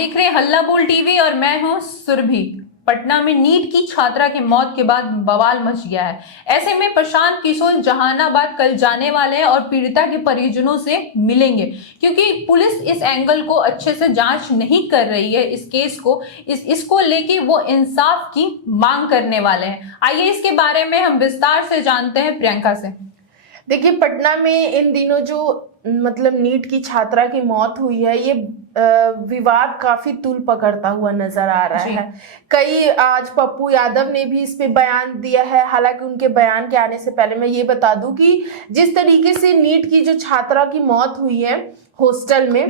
देख रहे हैं हल्ला बोल टीवी और मैं हूं सुरभि। पटना में नीट की छात्रा की मौत के बाद बवाल मच गया है। ऐसे में प्रशांत किशोर जहानाबाद कल जाने वाले हैं और पीड़िता के परिजनों से मिलेंगे, क्योंकि पुलिस इस एंगल को अच्छे से जांच नहीं कर रही है। इस केस को इसको लेके वो इंसाफ की मांग करने वाले हैं। आइए इसके बारे में हम विस्तार से जानते हैं प्रियंका से। देखिए, पटना में इन दिनों जो मतलब नीट की छात्रा की मौत हुई है, ये विवाद काफी तूल पकड़ता हुआ नजर आ रहा है। कई आज पप्पू यादव ने भी इस पे बयान दिया है। हालांकि उनके बयान के आने से पहले मैं ये बता दूं कि जिस तरीके से नीट की जो छात्रा की मौत हुई है हॉस्टल में,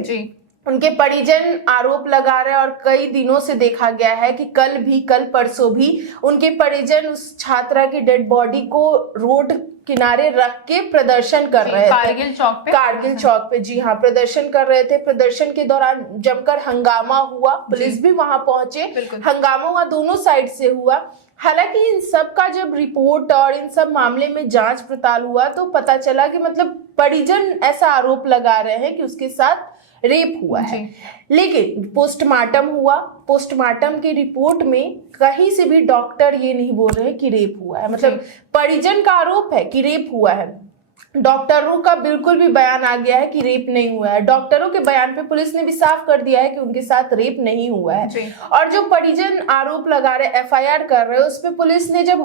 उनके परिजन आरोप लगा रहे हैं और कई दिनों से देखा गया है कि कल परसों भी उनके परिजन उस छात्रा की डेड बॉडी को रोड किनारे रख के प्रदर्शन कर रहे थे। कारगिल चौक पे जी हाँ, प्रदर्शन कर रहे थे। प्रदर्शन के दौरान जमकर हंगामा हुआ, पुलिस भी वहां पहुंचे, हंगामा हुआ, दोनों साइड से हुआ। हालांकि इन सब का जब रिपोर्ट और इन सब मामले में जांच पड़ताल हुआ तो पता चला कि मतलब परिजन ऐसा आरोप लगा रहे हैं कि उसके साथ रेप हुआ है। लेकिन पोस्टमार्टम हुआ, पोस्टमार्टम की रिपोर्ट में कहीं से भी डॉक्टर ये नहीं बोल रहे कि रेप हुआ है। मतलब परिजन का आरोप है कि रेप हुआ है, डॉक्टरों का बिल्कुल भी बयान आ गया है कि रेप नहीं हुआ है। डॉक्टरों के बयान पे पुलिस ने भी साफ कर दिया है कि उनके साथ रेप नहीं हुआ है। और जो परिजन आरोप लगा रहे, एफआईआर कर रहे, उस पे पुलिस ने जब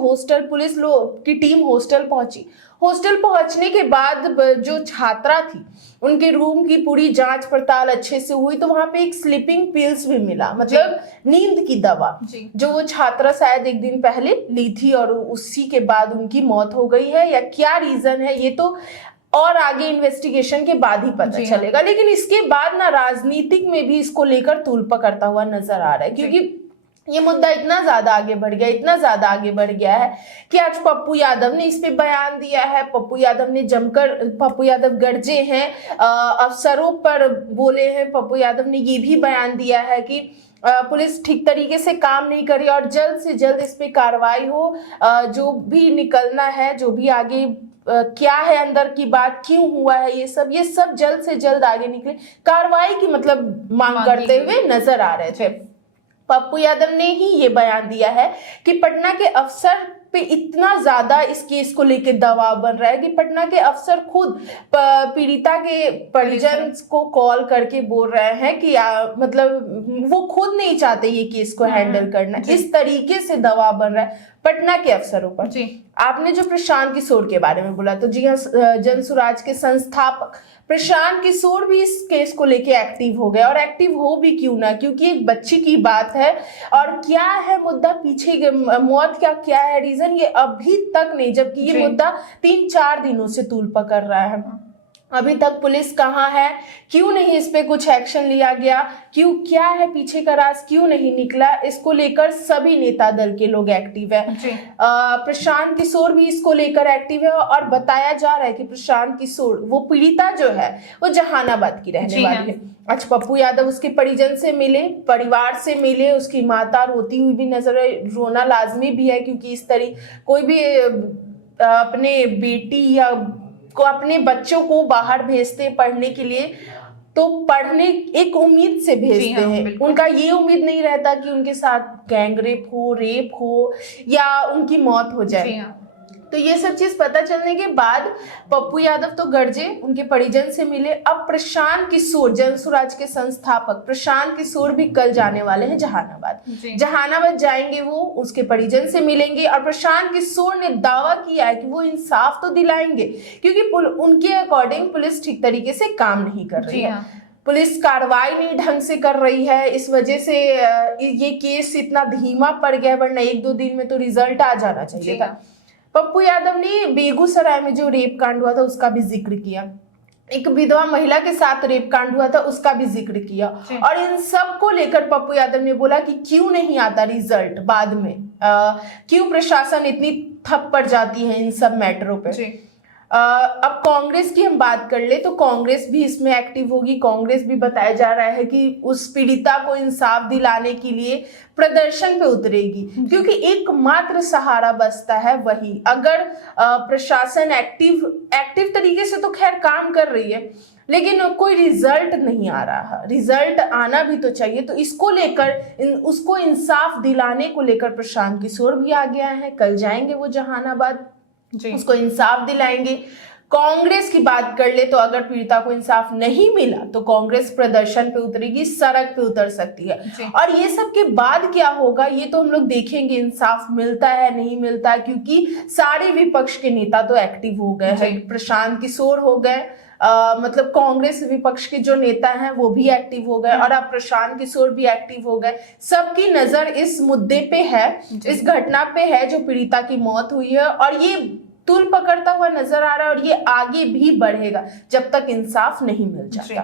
पुलिस की टीम हॉस्टल पहुंची, हॉस्टल पहुंचने के बाद जो छात्रा थी उनके रूम की पूरी जांच पड़ताल अच्छे से हुई तो वहां पे एक स्लीपिंग पिल्स भी मिला, मतलब नींद की दवा, जो वो छात्रा शायद एक दिन पहले ली थी और उसी के बाद उनकी मौत हो गई है। या क्या रीजन है ये तो और आगे इन्वेस्टिगेशन के बाद ही पता चलेगा। लेकिन इसके बाद ना राजनीतिक में भी इसको लेकर तूल पकड़ता हुआ नजर आ रहा है, क्योंकि ये मुद्दा इतना ज्यादा आगे बढ़ गया है कि आज पप्पू यादव ने इस पे बयान दिया है। पप्पू यादव गरजे हैं, अफसरों पर बोले हैं। पप्पू यादव ने ये भी बयान दिया है कि पुलिस ठीक तरीके से काम नहीं करी और जल्द से जल्द इस पे कार्रवाई हो। जो भी निकलना है, जो भी आगे क्या है अंदर की बात, क्यों हुआ है, ये सब जल्द से जल्द आगे निकले, कार्रवाई की मतलब मांग करते हुए नजर आ रहे थे। पप्पू यादव ने ही ये बयान दिया है कि पटना के अफसर पे इतना ज्यादा इस केस को लेकर दबाव बन रहा है कि पटना के अफसर खुद पीड़िता के परिजन को कॉल करके बोल रहे हैं कि मतलब वो खुद नहीं चाहते ये केस को हैंडल करना। इस तरीके से दबाव बन रहा है पटना के अफसरों पर। आपने जो प्रशांत किशोर के बारे में बोला, तो जी हाँ, जनसुराज के संस्थापक प्रशांत किशोर भी इस केस को लेके एक्टिव हो गए। और एक्टिव हो भी क्यों ना, क्योंकि एक बच्ची की बात है और क्या है मुद्दा पीछे, मौत का क्या है रीजन, ये अभी तक नहीं, जबकि ये मुद्दा 3-4 दिनों से तूल पकड़ रहा है। अभी तक पुलिस कहाँ है, क्यों नहीं इस पे कुछ एक्शन लिया गया, क्या है पीछे का राज, क्यों नहीं निकला, इसको लेकर सभी नेता दल के लोग एक्टिव है। प्रशांत किशोर भी इसको लेकर एक्टिव है और बताया जा रहा है कि प्रशांत किशोर, वो पीड़िता जो है वो जहानाबाद की रहने वाली है। आज पप्पू यादव उसके परिजन से मिले, परिवार से मिले, उसकी माता रोती हुई भी नजर आई। रोना लाजमी भी है, क्योंकि इस तरह कोई भी अपने बेटी या को अपने बच्चों को बाहर भेजते पढ़ने के लिए तो पढ़ने एक उम्मीद से भेजते हैं। उनका ये उम्मीद नहीं रहता कि उनके साथ गैंगरेप हो, रेप हो या उनकी मौत हो जाए। तो ये सब चीज पता चलने के बाद पप्पू यादव तो गरजे, उनके परिजन से मिले। अब प्रशांत किशोर, जनसुराज के संस्थापक प्रशांत किशोर भी कल जाने वाले हैं जहानाबाद जाएंगे, वो उसके परिजन से मिलेंगे। और प्रशांत किशोर ने दावा किया है कि वो इंसाफ तो दिलाएंगे, क्योंकि उनके अकॉर्डिंग पुलिस ठीक तरीके से काम नहीं कर रही है। पुलिस कार्रवाई नहीं ढंग से कर रही है, इस वजह से ये केस इतना धीमा पड़ गया, वरना 1-2 दिन में तो रिजल्ट आ जाना चाहिए था। पप्पू यादव ने बेगूसराय में जो रेप कांड हुआ था उसका भी जिक्र किया, एक विधवा महिला के साथ रेप कांड हुआ था उसका भी जिक्र किया। और इन सब को लेकर पप्पू यादव ने बोला कि क्यों नहीं आता रिजल्ट बाद में, क्यों प्रशासन इतनी ठप पड़ जाती है इन सब मैटरों पे। अब कांग्रेस की हम बात कर ले तो कांग्रेस भी इसमें एक्टिव होगी। कांग्रेस भी बताया जा रहा है कि उस पीड़िता को इंसाफ दिलाने के लिए प्रदर्शन पे उतरेगी, क्योंकि एकमात्र सहारा बचता है वही। अगर प्रशासन एक्टिव तरीके से तो खैर काम कर रही है, लेकिन कोई रिजल्ट नहीं आ रहा है। रिजल्ट आना भी तो चाहिए, तो इसको लेकर उसको इंसाफ दिलाने को लेकर प्रशांत किशोर भी आ गया है। कल जाएंगे वो जहानाबाद, उसको इंसाफ दिलाएंगे। कांग्रेस की बात कर ले तो अगर पीड़िता को इंसाफ नहीं मिला तो कांग्रेस प्रदर्शन पे उतरेगी, सड़क पे उतर सकती है। और ये सब के बाद क्या होगा ये तो हम लोग देखेंगे, इंसाफ मिलता है नहीं मिलता है, क्योंकि सारे विपक्ष के नेता तो एक्टिव हो गए हैं। प्रशांत किशोर हो गए, मतलब कांग्रेस विपक्ष के जो नेता हैं वो भी एक्टिव हो गए, और अब प्रशांत किशोर भी एक्टिव हो गए। सबकी नजर इस मुद्दे पे है, इस घटना पे है जो पीड़िता की मौत हुई है, और ये तूल पकड़ता हुआ नजर आ रहा है, और ये आगे भी बढ़ेगा जब तक इंसाफ नहीं मिल जाता।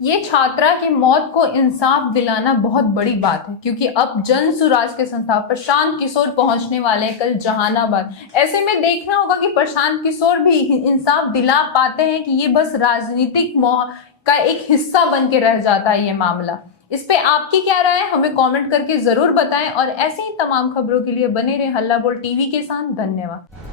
ये छात्रा की मौत को इंसाफ दिलाना बहुत बड़ी बात है, क्योंकि अब जन सुराज के संस्था प्रशांत किशोर पहुंचने वाले हैं कल जहानाबाद। ऐसे में देखना होगा कि प्रशांत किशोर भी इंसाफ दिला पाते हैं कि ये बस राजनीतिक का एक हिस्सा बन के रह जाता है ये मामला। इस पे आपकी क्या राय है हमें कमेंट करके जरूर बताएं, और ऐसे ही तमाम खबरों के लिए बने रहे हल्ला बोल टीवी के साथ। धन्यवाद।